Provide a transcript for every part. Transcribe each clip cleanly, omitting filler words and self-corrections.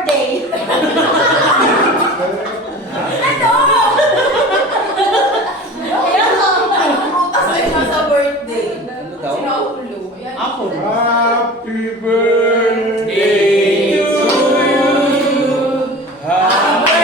birthday. Ano? Ayan o. Bukas na yun sa birthday. Ano daw? Sinaulo. Ayan. Ako. Happy birthday to you. Happy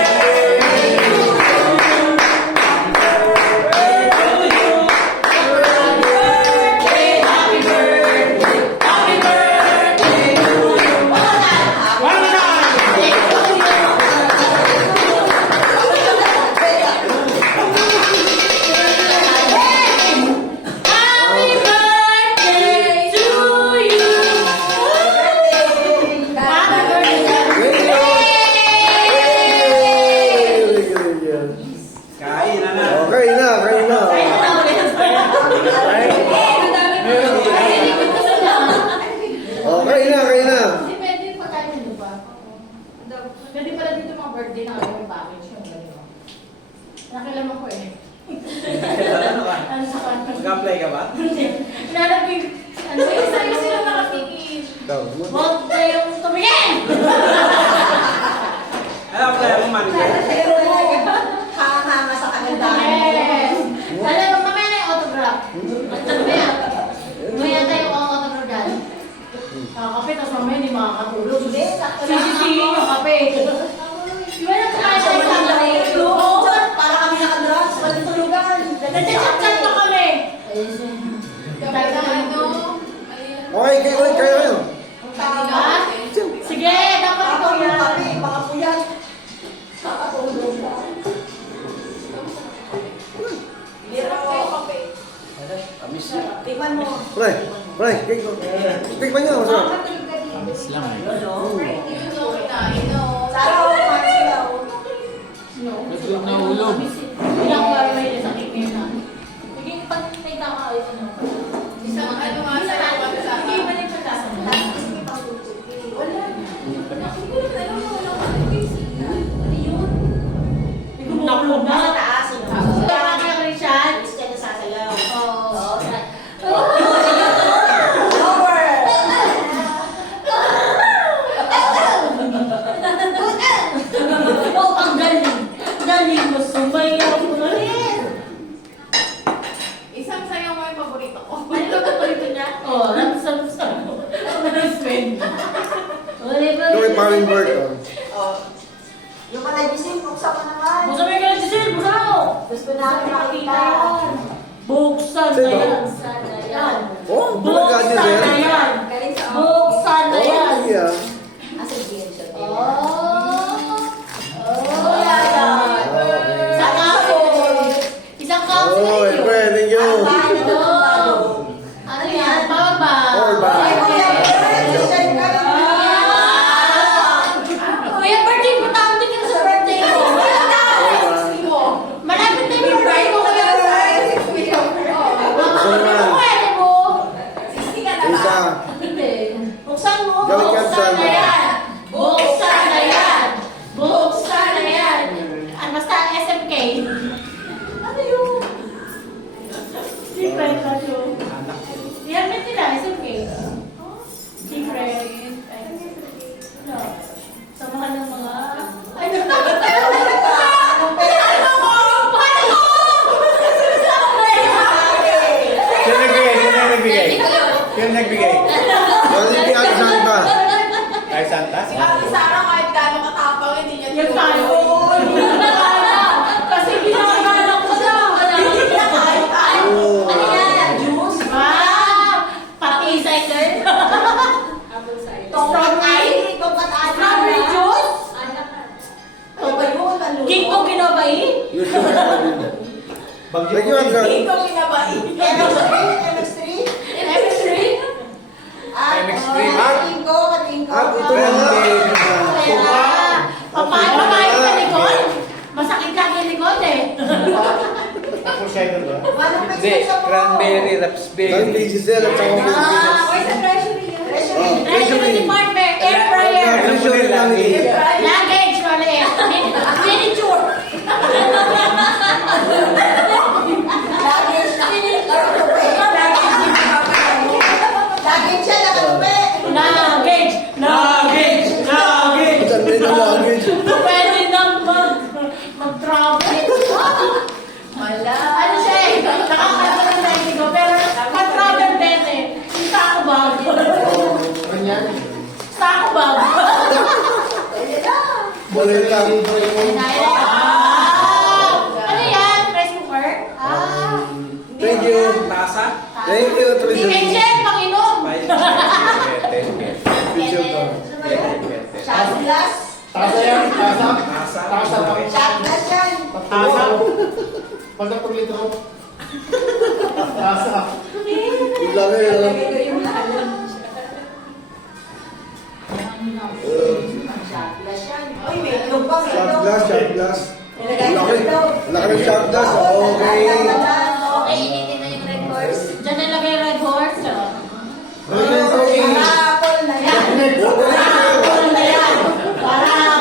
Kain na na. Okay na, okay na. Okay na, okay na. Hindi pwede yung pagkain nyo ba? Pwede pala dito mga birthday na yung package yung gano'n. Nakilaman ko eh. Ano ka? Ano sa kanto? Mag-apply ka ba? Nalabing, ano yung sa'yo sila nakatingin? Huwag kayong tumingin! Ano apply ako manager? Hanga sa kagandahan. Yes! Alam mo, mamaya na yung autograph. Mamaya. Mamaya tayo ang autograph dyan. Kape, tapos mamaya hindi makakatulog. Sisisihin yung kape. Di ba na kumain tayo sa kape? Oo! Para kami nakadrugs, matutulugan. Nagchat-chat pa kami. Okay, kayo. Ha? Sige, dapat ikaw yan. Kami, mga puyat. Nakatulog ka. Lira ko kape. Amis. Tingnan mo. Pre, tikman nyo, masarap. Sara, masilaw. Nahulog. Ilang ba may sa kikip na? Sige, pag may tama ayos na. Isang ano nga sa lawan sa Hindi ba yung pagkasa mo? Wala. Nakulog na. Sa taas. Kaya kaya Christian? Gusto niya sasayaw. Oo. Lower. Oh, ang galing. Galing mo, sumayaw mo na rin. Isang sayaw mo yung paborito ko. Ano ba paborito niya? Oh, ramsam-sam. Husband. Yung kay Paring Bert, oh. Oh. Yung palagising, buksan mo naman. Buksan mo yung kaya Giselle, buksan mo! Gusto namin makita. Buksan na yan. Buksan na yan. Oh, Buksan buksan na na yan. Galing sa Buksan na yan. Oh, yeah. Asa diyan siya. Oh. Oh, Yeah. yan. Isang kapon. Isang kapon. Oh, thank you. Ano yan? Bawal ba? Bawal ba? Kuya, birthday mo. Taon din ka sa birthday mo. Malapit na yung birthday mo. Kuya. Ano pwede mo? Isa. Hindi. Buksan mo. Galing ka Buksan sa- na yan. Buksan na yan. Buksan na yan. Ah, basta SMK. Ano yun? Secret na yun. Yan, ba't nila? SMK. Secret. Ano? Samahan ng mga... Ay, nagtagot tayo! Ano mo? Paano? Sino nagbigay? Sino nagbigay? Jollibee at Santa. Kay Santa? Si Ate Sara kahit gano'ng katapang, hindi niya Yung tayo. Hindi na kaya. Kasi ginagawa ko siya. Oh. Ano yan? Juice? Wow! Pati cider? Strawberry? Strawberry juice? King ko ginabay? Thank you, Andra. Hindi ko pinabay. MX3? MX3, At ito na nga. Papain ka likod? Masakit ka ang likod eh. Apple cider ba? Hindi, Cranberry, raspberry. Galing kay Giselle at saka kay Giselle. Where's the treasury? Oh, Treasury Department, air fryer. Treasury namin. Luggage, wala eh. Miniature. Lagi siya nakatupi. Luggage. Nuggets! Nuggets! Sandali lang. Balik lang. Ano yan? Rice cooker? Thank you. Tasa? Thank you, Si Trisha. Michelle, panginom! Picture ko. Shot glass. Tasa yan? Tasa? Tasa. Shot glass yan. Tasa? Pagka per litro? Tasa. Yung laki, alam. Shot glass yan. Uy, may itlog pa. may Shot itlog. glass, shot glass. Nilagay sa Laki. itlog. Laki ng shot glass. Okay. Okay, initin na yung red horse. Diyan nalagay yung red horse. Okay, okay. Parapol na yan. Parang na yan. Parang.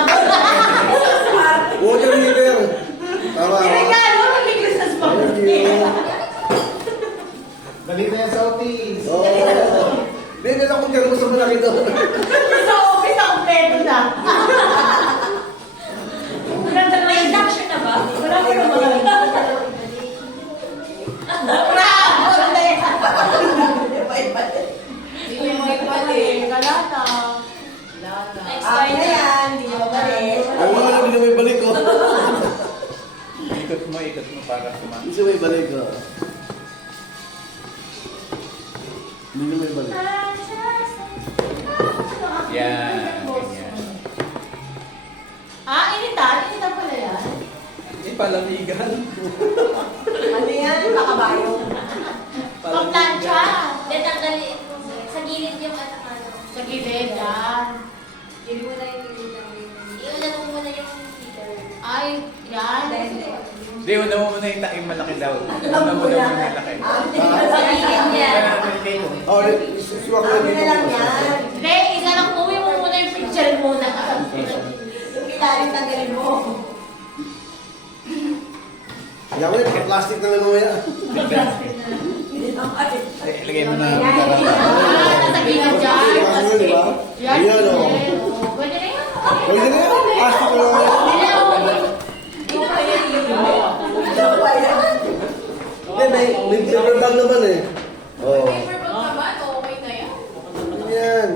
Water heater. Tama. Regalo, may Christmas pa. Thank you. Balita yan sa Otis. Oh. Hindi, hindi ako dyan mo sa malaki doon. Sa office, ang kompleto na. Ganda na yung induction na ba? Wala ko na mga. Bravo! Na yan. Hindi mo ipalik. Galata. Ah, na yan. Hindi nyo mabalik. Ay, wala na, hindi may balik ko. Ikot mo para kumain. Hindi may balik ko. Hindi may balik. Yan. Ganyan. Initan? Initan pala yan. Palamigan. Ano yan? Pakabayo. Pang-plancha. Then, tanggalin mo sa gilid yung ano. Sa gilid, yan. Gilid mo na yung gilid ng iunan mo muna yung heater. Ay, yan. Hindi, una mo muna yung malaki daw. Una mo na yung malaki. Sa gilid niya. Oh, suwak na Ano na lang yan? Hindi, isa lang uwi mo muna yung picture muna. Yung ilalim tanggalin mo. Yan ko yun, plastic na lang mamaya. Ay, ilagay mo na. Nasa gilid dyan. Ano, di ba? Yan. Ayan, oh. Pwede na yan. Pwede na yan. Plastic na lang mamaya. Pwede na yan. Hindi, may paper bag naman eh. Oh. Okay na yan. Yan.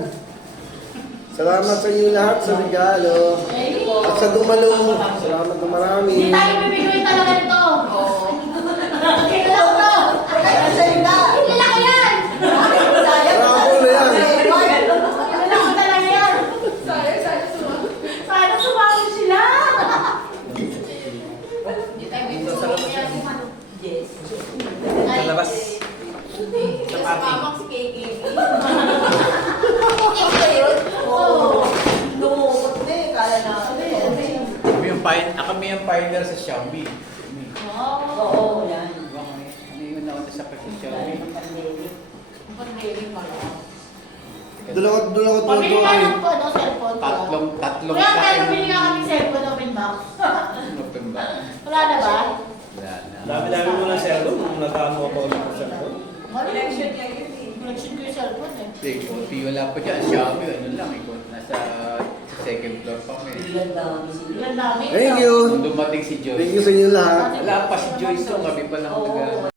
Salamat sa inyo lahat sa regalo. At sa dumalo. Salamat na marami. Hindi tayo bibigyan talaga nito. Kailan to? Kailan ko yan? Bravo na yan. Kailan ko talaga yan? Sana sumama sila. Sa labas. Sa parking. Oo. Lumukot na eh. Kala natin. Kami yung pioneer sa Xiaomi. Oo, yan. Ano yun na ako sa Xiaomi? Dulakot Pabili to. ka ng cellphone ko. Tatlong Kuya, kaya kain. pabili ka kami cellphone open box. Open ba? Wala na ba? Wala na. Dami-dami mo ng cellphone, kung nagkano ako ng cellphone. Election niya yun eh. Connection ko yung cellphone eh. Hindi, konti wala pa dyan. Xiaomi, ano lang. Nasa second floor pa kami. Ilan dami sila. Ilan dami? Thank you. Nung dumating si Joyce. Thank you sa inyo lahat. Wala pa si Joyce. So, kami pa lang Oo. nag-